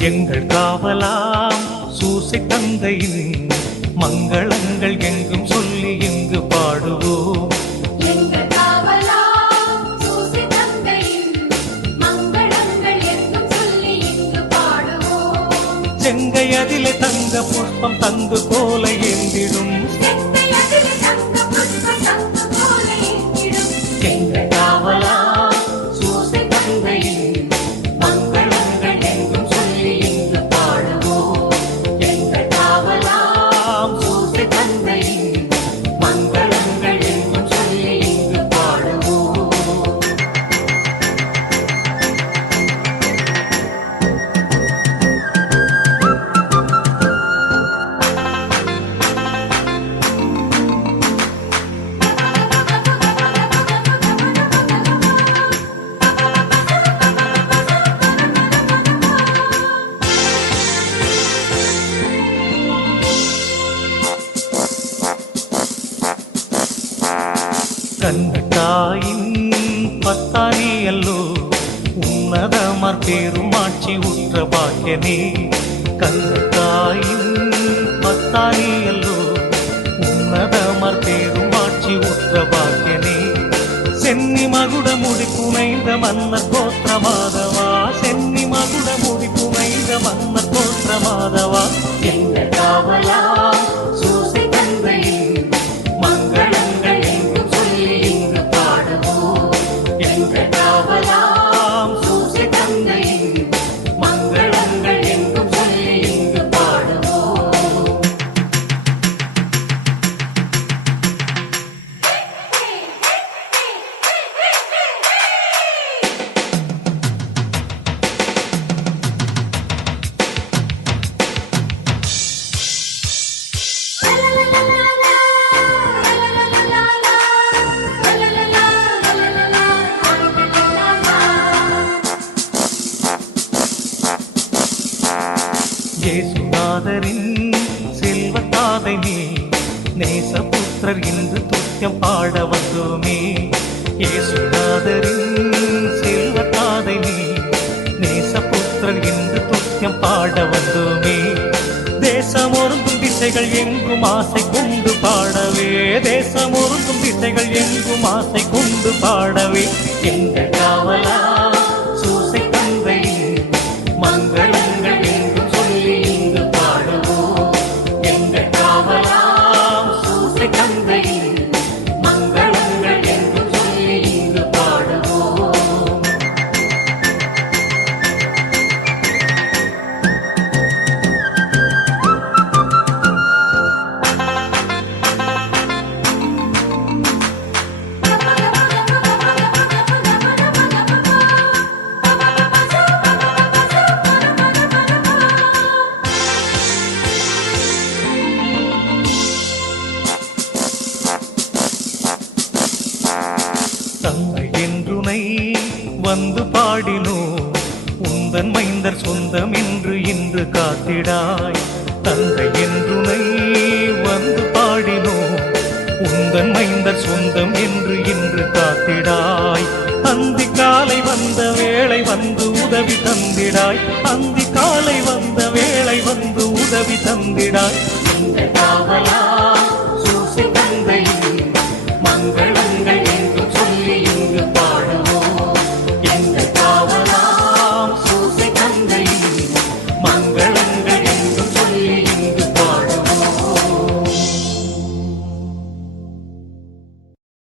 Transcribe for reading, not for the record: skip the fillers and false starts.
எங்கள் காவலாம் சூசை தந்தையின் மங்களங்கள் எங்கும் சொல்லி இங்கு பாடுவோம். எங்கள் காவலாம் சூசை தந்தையின் மங்களங்கள் எங்கும் சொல்லி இங்கு பாடுவோம். செங்கை அதிலே தங்க புஷ்பம் தந்து போல ஏந்திடும் செங்கை அதிலே தங்க புஷ்பம் தந்து போல ஏந்திடும். எங்கள் காவலாம் சூசை தந்தையின் மங்களங்கள் எங்கும் சொல்லி இங்கு பாடுவோம். எங்கள் காவலாம் சூசை தந்தையின் மங்களங்கள் எங்கும் சொல்லி இங்கு பாடுவோம். கண்ணத்தாயின் பத்தானியல்லோ உன்னதமார் பெருமாட்சி உற்ற பாக்கியனே. கண்ணத்தாயின் பத்தானியல்லோ உன்னதமார் பெருமாட்சி உற்ற பாக்கியனே. சென்னி மகுட முடி புனைந்த மன்னர் கோத்திர மாதவா, சென்னி மகுட முடி புனைந்த மன்னர் கோத்திர மாதவா. எங்கள் காவலா சூசை தந்தையின் மங்களங்கள் எங்கும் சொல்லி இங்கு பாடுவோம். எங்கள் காவலாம் சூசை தந்தையின் மங்களங்கள் எங்கும் சொல்லி இங்கு பாடுவோம். இயேசுநாதரின் செல்வத்தாதை நீ நேசபுத்திரர் இன்று துத்தியம் பாட வந்தோமே. இயேசுநாதரின் செல்வத்தாதை நீ நேசபுத்திரர் இன்று துத்தியம் பாட வந்தோமே. தேசம் ஒருங்கும் திசைகள் எங்கும் ஆசை கொண்டு பாடவே, தேசம் ஒருங்கும் திசைகள் எங்கும் ஆசை கொண்டு பாடவே. எங்கள் காவலா சூசை தந்தையின் மங்களங்கள் எங்கும் சொல்லி இங்கு பாடுவோம். எங்கள் காவலாம் சூசை தந்தையின் மங்களங்கள் எங்கும் சொல்லி இங்கு பாடுவோம். தந்தை என்றுனை வந்து பாடினோ, உந்தன் மைந்தர் சொந்தம் என்று இன்று காத்திடாய். தந்தை என்றுனை வந்து பாடினோ, உந்தன் மைந்தர் சொந்தம் என்று இன்று காத்திடாய். அந்தி காலை வந்த வேளை வந்து உதவி தந்திடாய், அந்தி காலை வந்த வேளை வந்து உதவி தந்திடாய். இந்த காவலா சூசை தந்தையின் மங்களங்கள்